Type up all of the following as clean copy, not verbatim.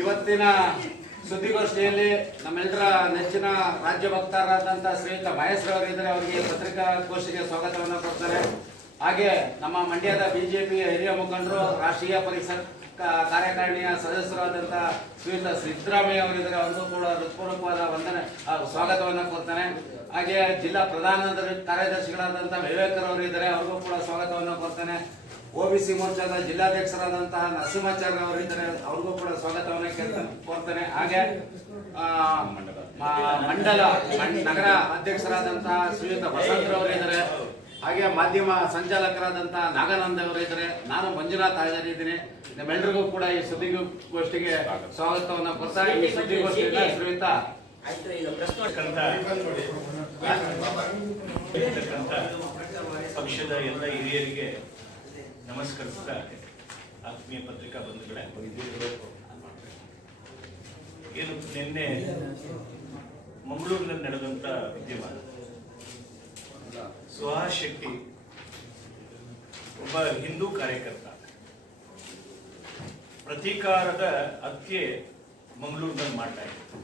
ಇವತ್ತಿನ ಸುದ್ದಿಗೋಷ್ಠಿಯಲ್ಲಿ ನಮ್ಮೆಲ್ಲರ ನೆಚ್ಚಿನ ರಾಜ್ಯ ವಕ್ತಾರರಾದಂತಹ ಶ್ರೀಯುತ ಮಹೇಶ್ ಅವರಿದ್ದಾರೆ. ಅವರಿಗೆ ಪತ್ರಿಕಾಗೋಷ್ಠಿಗೆ ಸ್ವಾಗತವನ್ನು ಕೊಡ್ತಾರೆ. ಹಾಗೆ ನಮ್ಮ ಮಂಡ್ಯದ ಬಿಜೆಪಿ ಹಿರಿಯ ಮುಖಂಡರು, ರಾಷ್ಟ್ರೀಯ ಪರಿಷತ್ ಕಾರ್ಯಕಾರಿಣಿಯ ಸದಸ್ಯರಾದಂತಹ ಶ್ರೀಯುತ ಸಿದ್ದರಾಮಯ್ಯ ಅವರಿದ್ದಾರೆ. ಅವರಿಗೂ ಕೂಡ ಹೃತ್ಪೂರ್ವಕವಾದ ವಂದನೆ ಸ್ವಾಗತವನ್ನು ಕೊಡ್ತಾನೆ. ಹಾಗೆ ಜಿಲ್ಲಾ ಪ್ರಧಾನ ಕಾರ್ಯದರ್ಶಿಗಳಾದಂತಹ ವಿವೇಕರ್ ಅವರಿದ್ದಾರೆ. ಅವ್ರಿಗೂ ಕೂಡ ಸ್ವಾಗತವನ್ನು ಕೊಡ್ತಾನೆ. OBC ಮೋರ್ಚಾದ ಜಿಲ್ಲಾಧ್ಯಕ್ಷರಾದಂತಹ ನರಸಿಂಹಾಚಾರ್ಯ ಅವರಿದ್ದಾರೆ. ಅವ್ರಿಗೂ ಕೂಡ ಸ್ವಾಗತವನ್ನು ಕೋರ್ತಾನೆ. ಹಾಗೆ ಮಂಡಲ ನಗರ ಅಧ್ಯಕ್ಷರಾದಂತಹ ಶ್ರೀಯುತ ವಸಂತ ಅವರಿದ್ದಾರೆ. ಹಾಗೆ ಮಾಧ್ಯಮ ಸಂಚಾಲಕರಾದಂತಹ ನಾಗಾನಂದ ಅವರಿದ್ದಾರೆ. ನಾನು ಮಂಜುನಾಥ್ ಹಾಜರಿದ್ದೀನಿ. ನಿಮ್ಮೆಲ್ಲರಿಗೂ ಕೂಡ ಈ ಸುದ್ದಿಗೋಷ್ಠಿಗೆ ಸ್ವಾಗತವನ್ನು ಕೊಡ್ತಾ ಈ ಸುದ್ದಿಗೋಷ್ಠಿಯಿಂದ ಶ್ರೀಯುತ ಪಕ್ಷದ ಎಲ್ಲ ಹಿರಿಯರಿಗೆ ನಮಸ್ಕರಿಸ್ತಾ, ಆತ್ಮೀಯ ಪತ್ರಿಕಾ ಬಂಧುಗಳೇ, ಏನು ನಿನ್ನೆ ಮಂಗಳೂರಿನಲ್ಲಿ ನಡೆದಂತ ವಿದ್ಯಮಾನ, ಸುಹಾಸ್ ಶೆಟ್ಟಿ ಒಬ್ಬ ಹಿಂದೂ ಕಾರ್ಯಕರ್ತ ಪ್ರತೀಕಾರದ ಹತ್ಯೆ ಮಂಗಳೂರಿನಲ್ಲಿ ಮಾಡ್ತಾ ಇತ್ತು.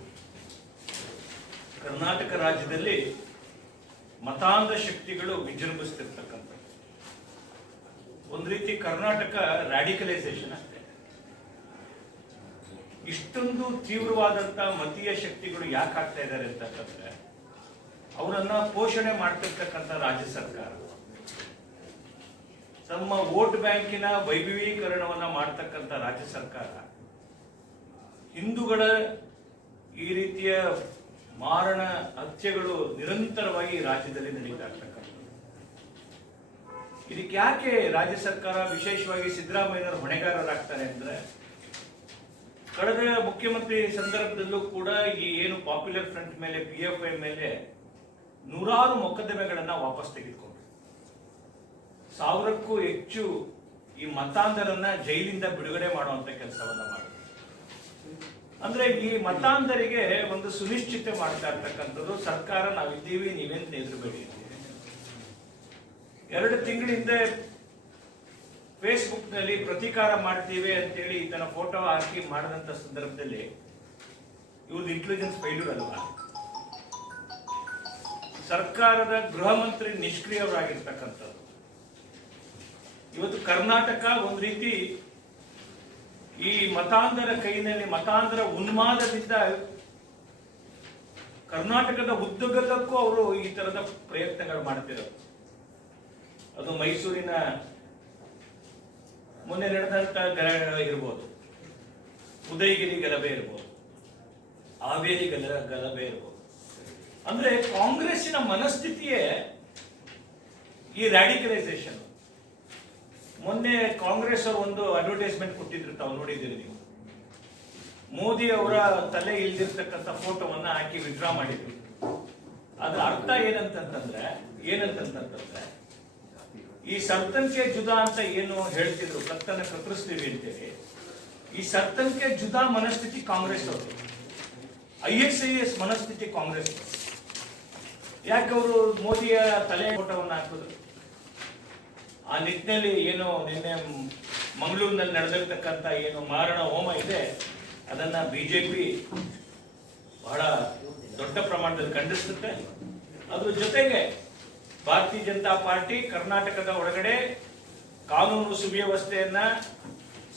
ಕರ್ನಾಟಕ ರಾಜ್ಯದಲ್ಲಿ ಮತಾಂಧ ಶಕ್ತಿಗಳು ವಿಜೃಂಭಿಸ್ತಿರ್ತಕ್ಕಂಥ ಒಂದು ರೀತಿ ಕರ್ನಾಟಕ ರ್ಯಾಡಿಕಲೈಸೇಷನ್ ಅಷ್ಟೇ. ಇಷ್ಟೊಂದು ತೀವ್ರವಾದಂತ ಮತೀಯ ಶಕ್ತಿಗಳು ಯಾಕೆ ಆಗ್ತಾ ಇದ್ದಾರೆ ಅಂತಂದ್ರೆ, ಅವರನ್ನ ಪೋಷಣೆ ಮಾಡ್ತಿರ್ತಕ್ಕಂಥ ರಾಜ್ಯ ಸರ್ಕಾರ ತಮ್ಮ ವೋಟ್ ಬ್ಯಾಂಕಿನ ವೈಭವೀಕರಣವನ್ನ ಮಾಡ್ತಕ್ಕಂಥ ರಾಜ್ಯ ಸರ್ಕಾರ ಹಿಂದೂಗಳ ಈ ರೀತಿಯ ಮಾರಣ ಹತ್ಯೆಗಳು ನಿರಂತರವಾಗಿ ರಾಜ್ಯದಲ್ಲಿ ನಡೀತಾ ಇರ್ತಕ್ಕಂಥ. ಇದಕ್ಕೆ ಯಾಕೆ ರಾಜ್ಯ ಸರ್ಕಾರ, ವಿಶೇಷವಾಗಿ ಸಿದ್ದರಾಮಯ್ಯನವರು ಹೊಣೆಗಾರರಾಗ್ತಾರೆ ಅಂದ್ರೆ, ಕಳೆದ ಮುಖ್ಯಮಂತ್ರಿ ಸಂದರ್ಭದಲ್ಲೂ ಕೂಡ ಈ ಏನು ಪಾಪ್ಯುಲರ್ ಫ್ರಂಟ್ ಮೇಲೆ, PFI ಮೇಲೆ ನೂರಾರು ಮೊಕದ್ದಮೆಗಳನ್ನ ವಾಪಸ್ ತೆಗೆದುಕೊಂಡ್ರು. 1000ಕ್ಕೂ ಹೆಚ್ಚು ಈ ಮತಾಂಧರನ್ನ ಜೈಲಿಂದ ಬಿಡುಗಡೆ ಮಾಡುವಂತ ಕೆಲಸವನ್ನ ಮಾಡಿದ್ರು. ಅಂದ್ರೆ ಈ ಮತಾಂಧರಿಗೆ ಒಂದು ಸುನಿಶ್ಚಿತ ಮಾಡ್ತಾ ಇರ್ತಕ್ಕಂಥದ್ದು ಸರ್ಕಾರ. ನಾವಿದ್ದೀವಿ, ನೀವೇನು ಎದುರುಬೇಡಿ. 2 ತಿಂಗಳ ಹಿಂದೆ ಫೇಸ್ಬುಕ್ ನಲ್ಲಿ ಪ್ರತೀಕಾರ ಮಾಡ್ತೀವಿ ಅಂತೇಳಿ ಇದನ್ನ ಫೋಟೋ ಹಾಕಿ ಮಾಡದಂತ ಸಂದರ್ಭದಲ್ಲಿ ಇವ್ರದ್ದು ಇಂಟೆಲಿಜೆನ್ಸ್ ಫೈಲ್ಯೂರ್ ಅಲ್ವಾ? ಸರ್ಕಾರದ ಗೃಹ ಮಂತ್ರಿ ನಿಷ್ಕ್ರಿಯರಾಗಿರ್ತಕ್ಕಂಥದ್ದು. ಇವತ್ತು ಕರ್ನಾಟಕ ಒಂದು ರೀತಿ ಈ ಮತಾಂಧರ ಕೈನಲ್ಲಿ, ಮತಾಂಧರ ಉನ್ಮಾದದಿಂದ ಕರ್ನಾಟಕದ ಉದ್ದಗಲಕ್ಕೂ ಅವರು ಈ ತರದ ಪ್ರಯತ್ನಗಳು ಮಾಡ್ತಿರೋದು. ಅದು ಮೈಸೂರಿನ ಮೊನ್ನೆ ನಡೆದಂತ ಗಲಭೆ ಇರ್ಬೋದು, ಉದಯಗಿರಿ ಗಲಭೆ ಇರ್ಬೋದು, ಹಾವೇರಿ ಗಲಭೆ ಇರ್ಬೋದು. ಅಂದ್ರೆ ಕಾಂಗ್ರೆಸ್ಸಿನ ಮನಸ್ಥಿತಿಯೇ ಈ ರ್ಯಾಡಿಕಲೈಸೇಷನ್. ಮೊನ್ನೆ ಕಾಂಗ್ರೆಸ್ ಅವರು ಒಂದು ಅಡ್ವರ್ಟೈಸ್ಮೆಂಟ್ ಕೊಟ್ಟಿದ್ರು, ತಾವು ನೋಡಿದ್ದೀರಿ ನೀವು. ಮೋದಿ ಅವರ ತಲೆ ಇಲ್ದಿರ್ತಕ್ಕಂಥ ಫೋಟೋವನ್ನ ಹಾಕಿ ವಿಡ್ರಾ ಮಾಡಿದ್ರು. ಅದ್ರ ಅರ್ಥ ಏನಂತಂದ್ರೆ ಈ ಸರ್ತನ್ಕೆ ಜುದಾ ಅಂತ ಏನು ಹೇಳ್ತಿದ್ರು, ಕತ್ತನ್ನ ಕತ್ತರಿಸ್ತೀವಿ ಅಂತೇಳಿ, ಈ ಸರ್ತನ್ಕೆ ಜುದಾ ಮನಸ್ಥಿತಿ ಕಾಂಗ್ರೆಸ್ ಅವರು, ISIS ಮನಸ್ಥಿತಿ ಕಾಂಗ್ರೆಸ್. ಯಾಕೆ ಅವರು ಮೋದಿಯ ತಲೆ ಫೋಟೋವನ್ನ ಹಾಕಿದ್ರು? ಆ ನಿಟ್ಟಿನಲ್ಲಿ ಏನು ನಿನ್ನೆ ಮಂಗಳೂರಿನಲ್ಲಿ ನಡೆದಿರ್ತಕ್ಕಂಥ ಏನು ಮಾರಣ ಹೋಮ ಇದೆ, ಅದನ್ನ ಬಿಜೆಪಿ ಬಹಳ ದೊಡ್ಡ ಪ್ರಮಾಣದಲ್ಲಿ ಖಂಡಿಸುತ್ತೆ. ಅದ್ರ ಜೊತೆಗೆ ಭಾರತೀಯ ಜನತಾ ಪಾರ್ಟಿ ಕರ್ನಾಟಕದ ಒಳಗಡೆ ಕಾನೂನು ಸುವ್ಯವಸ್ಥೆಯನ್ನ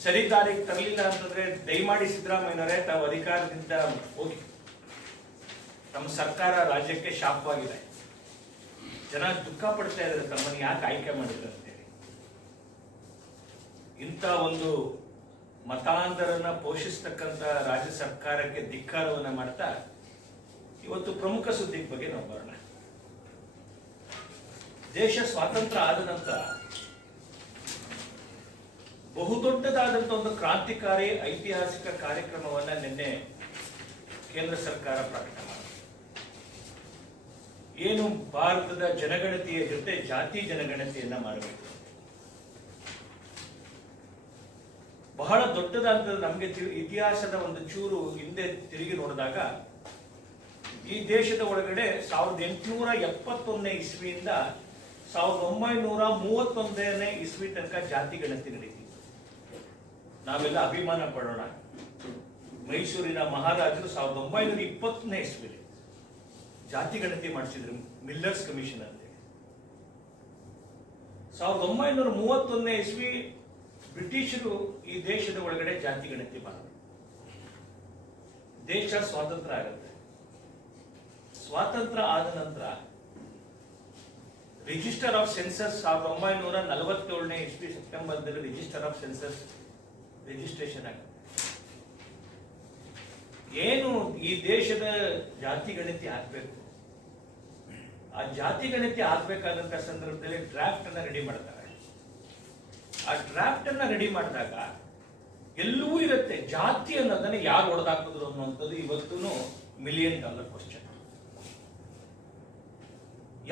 ಸರಿದಾರಿಗೆ ತರಲಿಲ್ಲ ಅಂತಂದ್ರೆ, ದಯಮಾಡಿ ಸಿದ್ದರಾಮಯ್ಯನವರೇ ತಾವು ಅಧಿಕಾರದಿಂದ ಹೋಗಿ. ತಮ್ಮ ಸರ್ಕಾರ ರಾಜ್ಯಕ್ಕೆ ಶಾಪವಾಗಿದೆ. ಜನ ದುಃಖ ಪಡ್ತಾ ಇದ್ದಾರೆ, ತಮ್ಮನ್ನು ಯಾಕೆ ಆಯ್ಕೆ ಮಾಡಿದ್ರು ಅಂತೇಳಿ. ಇಂಥ ಒಂದು ಮತಾಂಧರನ್ನ ಪೋಷಿಸ್ತಕ್ಕಂಥ ರಾಜ್ಯ ಸರ್ಕಾರಕ್ಕೆ ಧಿಕ್ಕಾರವನ್ನ ಮಾಡ್ತಾ ಇವತ್ತು ಪ್ರಮುಖ ಸುದ್ದಿ ಬಗ್ಗೆ ನಾವು ಬರೋಣ. ದೇಶ ಸ್ವಾತಂತ್ರ್ಯ ಆದ ನಂತರ ಬಹುದೊಡ್ಡದಾದಂತ ಒಂದು ಕ್ರಾಂತಿಕಾರಿ ಐತಿಹಾಸಿಕ ಕಾರ್ಯಕ್ರಮವನ್ನ ನಿನ್ನೆ ಕೇಂದ್ರ ಸರ್ಕಾರ ಪ್ರಕಟ ಮಾಡಿದೆ. ಏನು ಭಾರತದ ಜನಗಣತಿಯ ಜೊತೆ ಜಾತಿ ಜನಗಣತಿಯನ್ನ ಮಾಡಬೇಕು. ಬಹಳ ದೊಡ್ಡದಾದ, ನಮಗೆ ಇತಿಹಾಸದ ಒಂದು ಚೂರು ಹಿಂದೆ ತಿರುಗಿ ನೋಡಿದಾಗ, ಈ ದೇಶದ ಒಳಗಡೆ 1871ನೇ ಇಸ್ವಿಯಿಂದ 1931ನೇ ಇಸ್ವಿ ತನಕ ಜಾತಿ ಗಣತಿ ನಡೀತಿತ್ತು. ನಾವೆಲ್ಲ ಅಭಿಮಾನ ಪಡೋಣ. ಮೈಸೂರಿನ ಮಹಾರಾಜರು 1920ನೇ ಇಸ್ವಿಲಿ ಜಾತಿ ಗಣತಿ ಮಾಡಿಸಿದ್ರು, ಮಿಲ್ಲರ್ಸ್ ಕಮಿಷನ್ ಅಂತೇಳಿ. 1931ನೇ ಇಸ್ವಿ ಬ್ರಿಟಿಷರು ಈ ದೇಶದ ಒಳಗಡೆ ಜಾತಿ ಗಣತಿ ಮಾಡಿದ್ರು. ದೇಶ ಸ್ವಾತಂತ್ರ್ಯ ಆಗುತ್ತೆ. ಸ್ವಾತಂತ್ರ್ಯ ಆದ ನಂತರ ರಿಜಿಸ್ಟರ್ ಆಫ್ ಸೆನ್ಸಸ್ 1947ನೇ ಇಸ್ವಿ ಸೆಪ್ಟೆಂಬರ್ದಲ್ಲಿ ರಿಜಿಸ್ಟರ್ ಆಫ್ ಸೆನ್ಸಸ್ ರಿಜಿಸ್ಟ್ರೇಷನ್ ಆಗುತ್ತೆ. ಏನು ಈ ದೇಶದ ಜಾತಿ ಗಣತಿ ಆಗ್ಬೇಕು, ಆ ಜಾತಿ ಗಣತಿ ಆಗ್ಬೇಕಾದಂತ ಸಂದರ್ಭದಲ್ಲಿ ಡ್ರಾಫ್ಟ್ ಅನ್ನ ರೆಡಿ ಮಾಡ್ತಾರೆ. ಆ ಡ್ರಾಫ್ಟ್ ಅನ್ನ ರೆಡಿ ಮಾಡಿದಾಗ ಎಲ್ಲವೂ ಇರುತ್ತೆ. ಜಾತಿ ಅನ್ನೋದನ್ನ ಯಾರು ಹೊಡೆದಾಕಿದ್ರು ಅನ್ನುವಂಥದ್ದು ಇವತ್ತೂ $1 ಮಿಲಿಯನ್ ಕ್ವಶನ್.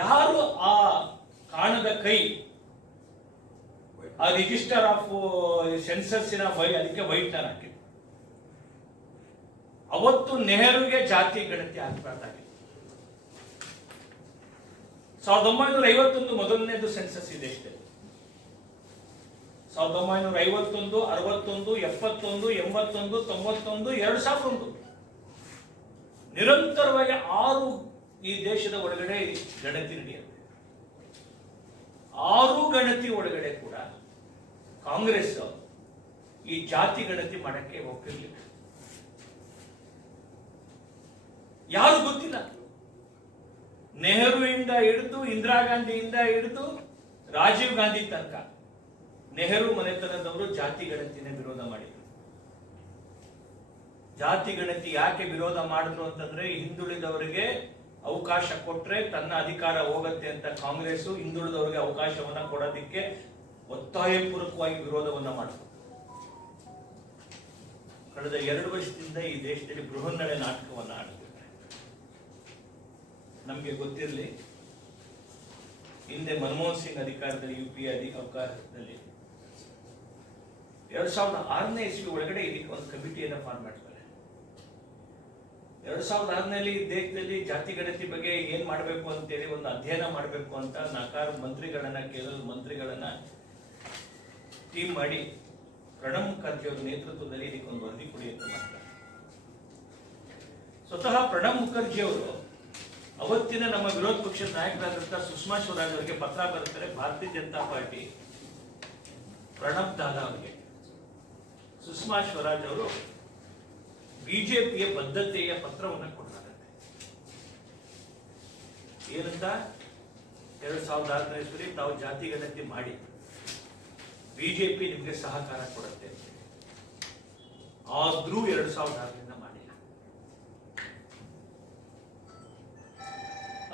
ಯಾರು ಆ ಕಾಣದ ಕೈ, ಆ ರಿಜಿಸ್ಟರ್ ಆಫ್ ಸೆನ್ಸಸ್ಸಿನ ಅದಕ್ಕೆ ವೈಟ್ನರ್ ಹಾಕಿದ್ರು. ಅವತ್ತು ನೆಹರುಗೆ ಜಾತಿ ಗಣತಿ ಆಗ್ಬಾರ್ದಾಗಿತ್ತು. 1951 ಮೊದಲನೇದು ಸೆನ್ಸಸ್ ಈ ದೇಶದಲ್ಲಿ. 1951, 61, 71, 81, 91, 2001 ನಿರಂತರವಾಗಿ 6 ಈ ದೇಶದ ಒಳಗಡೆ ಗಣತಿ ನಡೆಯುತ್ತೆ. 6 ಗಣತಿ ಒಳಗಡೆ ಕೂಡ ಕಾಂಗ್ರೆಸ್ ಈ ಜಾತಿ ಗಣತಿ ಮಾಡಕ್ಕೆ ಒಪ್ಪಿರಲಿಲ್ಲ. ಯಾರು ಗೊತ್ತಿಲ್ಲ. ನೆಹರುವಿಂದ ಹಿಡಿದು, ಇಂದಿರಾ ಗಾಂಧಿಯಿಂದ ಹಿಡಿದು ರಾಜೀವ್ ಗಾಂಧಿ ತನಕ ನೆಹರು ಮನೆತನದವರು ಜಾತಿ ಗಣತಿನ ವಿರೋಧ ಮಾಡಿದ್ರು. ಜಾತಿ ಗಣತಿ ಯಾಕೆ ವಿರೋಧ ಮಾಡಿದ್ರು ಅಂತಂದ್ರೆ, ಹಿಂದುಳಿದವರಿಗೆ ಅವಕಾಶ ಕೊಟ್ರೆ ತನ್ನ ಅಧಿಕಾರ ಹೋಗುತ್ತೆ ಅಂತ ಕಾಂಗ್ರೆಸ್ ಹಿಂದುಳಿದವರಿಗೆ ಅವಕಾಶವನ್ನ ಕೊಡೋದಿಕ್ಕೆ ಒತ್ತಾಯಪೂರ್ವಕವಾಗಿ ವಿರೋಧವನ್ನ ಮಾಡಿದ್ರು. ಕಳೆದ 2 ವರ್ಷದಿಂದ ಈ ದೇಶದಲ್ಲಿ ಬೃಹನ್ನಳೆ ನಾಟಕವನ್ನ ಆಡುತ್ತಿದ್ದಾರೆ. ನಮಗೆ ಗೊತ್ತಿರಲಿ, ಹಿಂದೆ ಮನಮೋಹನ್ ಸಿಂಗ್ ಅಧಿಕಾರದಲ್ಲಿ UPA ಅಧಿಕಾರದಲ್ಲಿ 2006ನೇ ಇಸ್ವಿ ಒಳಗಡೆ ಇದಕ್ಕೆ ಒಂದು ಕಮಿಟಿಯನ್ನು ಫಾರ್ಮ್ ಮಾಡ್ತಾರೆ. 2006ನಲ್ಲಿ ದೇಶದಲ್ಲಿ ಜಾತಿ ಗಣತಿ ಬಗ್ಗೆ ಏನ್ ಮಾಡಬೇಕು ಅಂತೇಳಿ ಒಂದು ಅಧ್ಯಯನ ಮಾಡಬೇಕು ಅಂತ 4 ಮಂತ್ರಿಗಳನ್ನ, ಕೆಲವು ಮಂತ್ರಿಗಳನ್ನ ಟೀಮ್ ಮಾಡಿ ಪ್ರಣಬ್ ಮುಖರ್ಜಿ ಅವರ ನೇತೃತ್ವದಲ್ಲಿ ಇದಕ್ಕೆ ಒಂದು ವರದಿ ಕೊಡಿ ಅಂತ ಮಾಡ್ತಾರೆ. ಸ್ವತಃ ಪ್ರಣಬ್ ಮುಖರ್ಜಿ ಅವರು ಅವತ್ತಿನ ನಮ್ಮ ವಿರೋಧ ಪಕ್ಷದ ನಾಯಕರಾದಂತಹ ಸುಷ್ಮಾ ಸ್ವರಾಜ್ ಅವರಿಗೆ ಪತ್ರ ಬರುತ್ತಾರೆ. ಭಾರತೀಯ ಜನತಾ ಪಾರ್ಟಿ ಪ್ರಣಬ್ ದಾದಾ ಅವರಿಗೆ ಸುಷ್ಮಾ ಸ್ವರಾಜ್ ಅವರು ಬಿಜೆಪಿಯ ಬದ್ಧತೆಯ ಪತ್ರವನ್ನು ಕೊಡಲಾಗುತ್ತೆ. ಏನಂತ, 2006ನೇ ಇಸ್ವಿಯಲ್ಲಿ ತಾವು ಜಾತಿ ಗಣತಿ ಮಾಡಿ ಬಿಜೆಪಿ ನಿಮಗೆ ಸಹಕಾರ ಕೊಡುತ್ತೆ. ಆದ್ರೂ 2006ರಿಂದ ಮಾಡಿಲ್ಲ.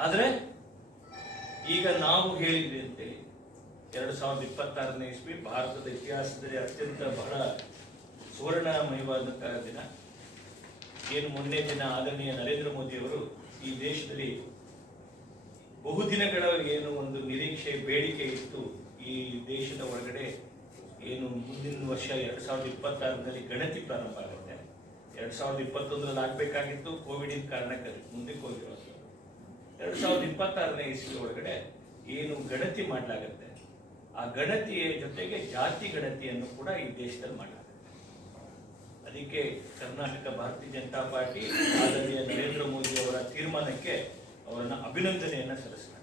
ಆದ್ರೆ ಈಗ ನಾವು ಹೇಳಿದ್ವಿ ಅಂತೇಳಿ 2026ನೇ ಇಸ್ವಿ ಭಾರತದ ಇತಿಹಾಸದಲ್ಲಿ ಅತ್ಯಂತ ಬಹಳ ಸುವರ್ಣಮಯವಾದಂತಹ ದಿನ. ಏನು ಮೊನ್ನೆ ದಿನ ಆದರಣೀಯ ನರೇಂದ್ರ ಮೋದಿ ಅವರು ಈ ದೇಶದಲ್ಲಿ ಬಹುದಿನಗಳ ಏನು ಒಂದು ನಿರೀಕ್ಷೆ, ಬೇಡಿಕೆ ಇತ್ತು, ಈ ದೇಶದ ಒಳಗಡೆ ಏನು ಮುಂದಿನ ವರ್ಷ 2026ರಲ್ಲಿ ಗಣತಿ ಪ್ರಾರಂಭ ಆಗುತ್ತೆ. 2021ರಲ್ಲಿ ಆಗ್ಬೇಕಾಗಿತ್ತು, ಕೋವಿಡ್ ಕಾರಣಕ್ಕೆ ಮುಂದಕ್ಕೆ ಹೋಗಿರೋದು. 2026ನೇ ಇಸ್ವಿ ಒಳಗಡೆ ಏನು ಗಣತಿ ಮಾಡಲಾಗುತ್ತೆ, ಆ ಗಣತಿಯ ಜೊತೆಗೆ ಜಾತಿ ಗಣತಿಯನ್ನು ಕೂಡ ಈ ದೇಶದಲ್ಲಿ ಮಾಡಲಾಗುತ್ತೆ. ಅದಕ್ಕೆ ಕರ್ನಾಟಕ ಭಾರತೀಯ ಜನತಾ ಪಾರ್ಟಿ ಆದರಣೀಯ ನರೇಂದ್ರ ಮೋದಿ ಅವರ ತೀರ್ಮಾನಕ್ಕೆ ಅವರನ್ನ ಅಭಿನಂದನೆಯನ್ನ ಸಲ್ಲಿಸ್ತಾರೆ.